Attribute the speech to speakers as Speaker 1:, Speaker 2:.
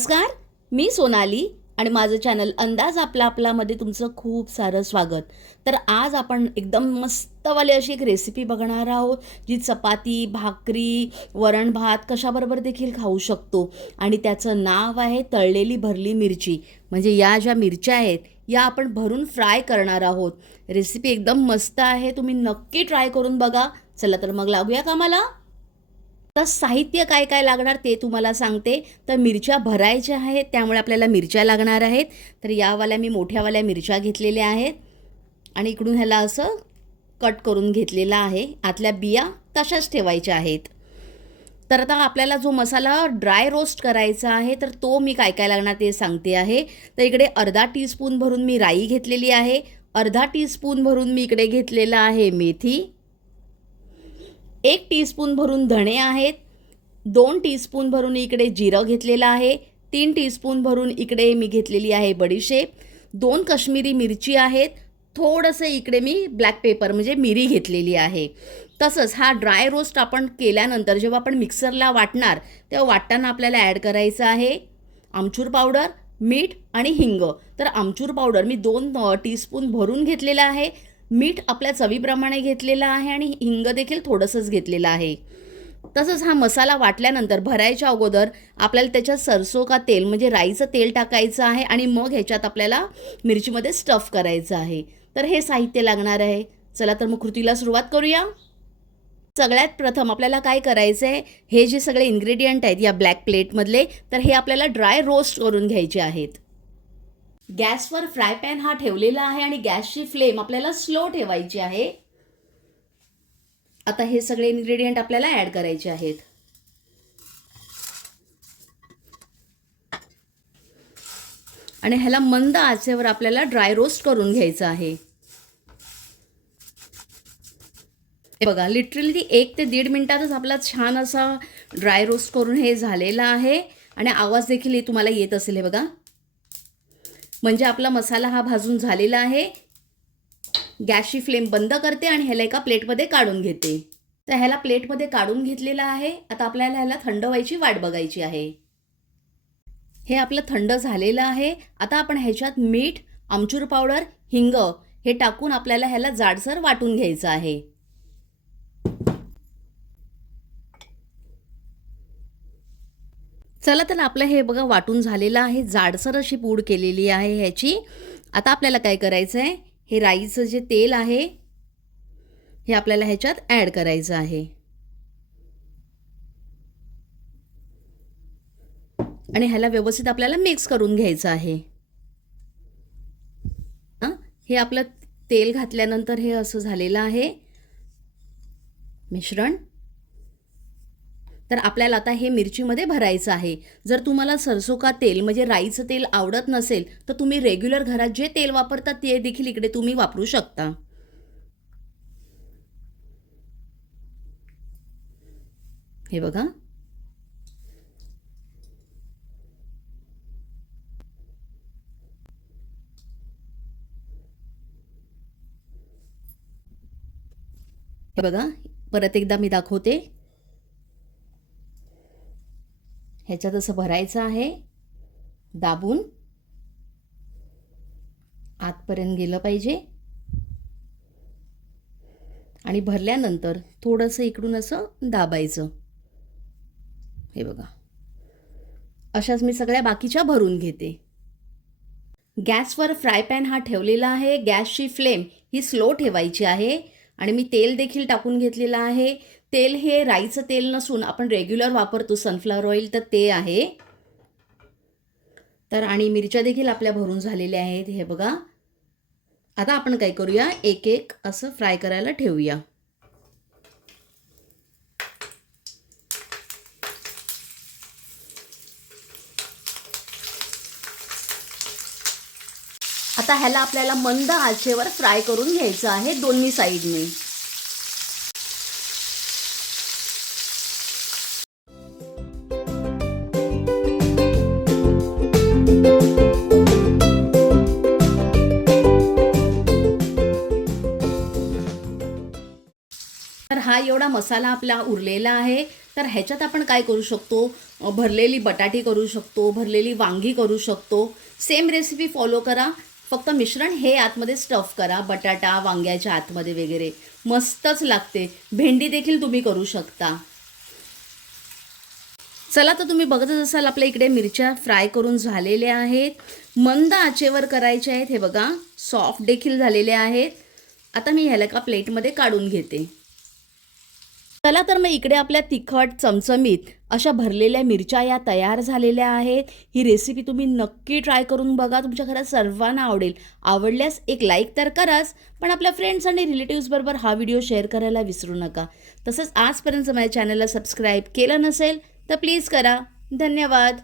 Speaker 1: नमस्कार मी सोनाली आणि माझं चॅनल अंदाज आपला आपलामध्ये तुमचं खूप सारं स्वागत. तर आज आपण एकदम मस्तवाली अशी एक रेसिपी बघणार आहोत जी चपाती भाकरी वरण भात कशाबरोबर देखील खाऊ शकतो आणि त्याचं नाव आहे तळलेली भरली मिरची. म्हणजे या ज्या मिरच्या आहेत या आपण भरून फ्राय करणार आहोत. रेसिपी एकदम मस्त आहे तुम्ही नक्की ट्राय करून बघा. चला तर मग लागूया कामाला. तर साहित्य काय काय लागणार ते तुम्हाला सांगते. तर मिरच्या भरायच्या आहेत त्यामुळे आपल्याला मिरच्या लागणार आहेत. तर यावाल्या मी मोठ्यावाल्या मिरच्या घेतलेल्या आहेत. आणि इकडून ह्याला असं कट करून घेतलेला आहे. आतल्या बिया तशाच ठेवायच्या आहेत. तर आता आपल्याला जो मसाला ड्राय रोस्ट करायचा आहे तर तो मी काय काय लागणार ते सांगते आहे. तर इकडे अर्धा टीस्पून भरून मी राई घेतलेली आहे. अर्धा टीस्पून भरून मी इकडे घेतलेला आहे मेथी. एक टीस्पून भरून धणे आहेत दोन टीस्पून भरून इकडे जिरं घेतलेलं आहे तीन टीस्पून भरून इकडे मी घेतलेली आहे बडीशेप दोन कश्मीरी मिरची आहेत थोडंसं इकडे मी ब्लॅक पेपर म्हणजे मिरी घेतलेली आहे. तसंच हा ड्राय रोस्ट आपण केल्यानंतर जेव्हा आपण मिक्सरला वाटणार तेव्हा वाटताना आपल्याला ॲड करायचं आहे आमचूर पावडर मीठ आणि हिंग. तर आमचूर पावडर मी दोन टीस्पून भरून घेतलेलं आहे. मीठ आपल्या चवीप्रमाणे घेतलेलं आहे आणि हिंग देखील थोडंसंच घेतलेलं आहे. तसंच हा मसाला वाटल्यानंतर भरायच्या अगोदर आपल्याला त्याच्यात सरसो का तेल म्हणजे राईचं तेल टाकायचं आहे आणि मग ह्याच्यात आपल्याला मिरचीमध्ये स्टफ करायचं आहे. तर हे साहित्य लागणार आहे. चला तर मग कृतीला सुरुवात करूया. सगळ्यात प्रथम आपल्याला काय करायचं आहे? हे जे सगळे इन्ग्रेडियंट आहेत या ब्लॅक प्लेटमधले तर हे आपल्याला ड्राय रोस्ट करून घ्यायचे आहेत. गॅसवर फ्राय पॅन हा ठेवलेला आहे आणि गॅसची फ्लेम आपल्याला स्लो ठेवायची आहे. आता हे सगळे इन्ग्रेडियंट आपल्याला ॲड करायचे आहेत. आणि ह्याला मंद आचेवर आपल्याला ड्राय रोस्ट करून घ्यायचं आहे. हे बघा लिटरली एक ते दीड मिनिटातच आपला छान असा ड्राय रोस्ट करून हे झालेला आहे. आणि आवाज देखील हे तुम्हाला येत असेल हे बघा. म्हणजे आपला मसाला हा भाजून झालेला आहे. गॅसची फ्लेम बंद करते आणि ह्याला एका प्लेटमध्ये काढून घेते. तर ह्याला प्लेटमध्ये काढून घेतलेला आहे. आता आपल्याला ह्याला थंड व्हायची वाट बघायची आहे. हे आपलं थंड झालेलं आहे. आता आपण ह्याच्यात मीठ आमचूर पावडर हिंग हे टाकून आपल्याला ह्याला जाडसर वाटून घ्यायचं आहे. चला तर आपलं हे बघा वाटून झालेलं आहे. जाडसर अशी पूड केलेली आहे ह्याची. आता आपल्याला काय करायचं आहे हे राईचं जे तेल आहे हे आपल्याला ह्याच्यात ॲड करायचं आहे. आणि ह्याला व्यवस्थित आपल्याला मिक्स करून घ्यायचं आहे. हे आपलं तेल घातल्यानंतर हे असं झालेलं आहे. मिश्रण. तर आपल्याला आता हे मिरचीमध्ये भरायचं आहे. जर तुम्हाला सरसो का तेल म्हणजे राईचं तेल आवडत नसेल तर तुम्ही रेग्युलर घरात जे तेल वापरतात ते देखील इकडे तुम्ही वापरू शकता. हे बघा. हे बघा. परत एकदा मी दाखवते. ह्याच्यात असं भरायचं आहे. दाबून आतपर्यंत गेलं पाहिजे. आणि भरल्यानंतर थोडंसं इकडून असं दाबायचं. हे बघा. अशाच मी सगळ्या बाकीच्या भरून घेते. गॅसवर फ्राय पॅन हा ठेवलेला आहे. गॅसची फ्लेम ही स्लो ठेवायची आहे. आणि मी तेल देखील टाकून घेतलेलं आहे. तेल हे राईचं तेल नसून आपण रेग्युलर वापरतो सनफ्लॉवर ऑइल तर ते आहे. तर आणि मिरच्या देखील आपल्या भरून झालेल्या आहेत. हे बघा. आता आपण काय करूया? एक एक असं फ्राय करायला ठेवूया. आता ह्याला आपल्याला मंद आचेवर फ्राय करून घ्यायचं आहे दोन्ही साईडने तर हा एवढा मसाला आपला उरलेला आहे. तर ह्याच्यात आपण काय करू शकतो? भरलेली बटाटी करू शकतो भरलेली वांगी करू शकतो. सेम रेसिपी फॉलो करा. फक्त मिश्रण हे आतमध्ये स्टफ करा. बटाटा वांग्याच्या आतमध्ये वगैरे. मस्तच लागते. भेंडी देखील तुम्ही करू शकता. चला तर तुम्ही बघतच असाल आपल्या इकडे मिरच्या फ्राय करून झालेल्या आहेत. मंद आचेवर करायच्या आहेत. हे बघा सॉफ्ट देखील झालेले आहेत. आता मी ह्याला एका प्लेटमध्ये काढून घेते. चला तर मग इकडे आपल्या तिखट चमचमीत अशा भरलेल्या मिरच्या या तयार झालेल्या आहेत. ही रेसिपी तुम्ही नक्की ट्राय करून बघा. तुमच्या घरात सर्वांना आवडेल. आवडल्यास एक लाईक तर कराच पण आपल्या फ्रेंड्स आणि रिलेटिव्सबरोबर हा व्हिडिओ शेअर करायला विसरू नका. तसंच आजपर्यंत माझ्या चॅनलला सबस्क्राईब केलं नसेल तर प्लीज करा. धन्यवाद.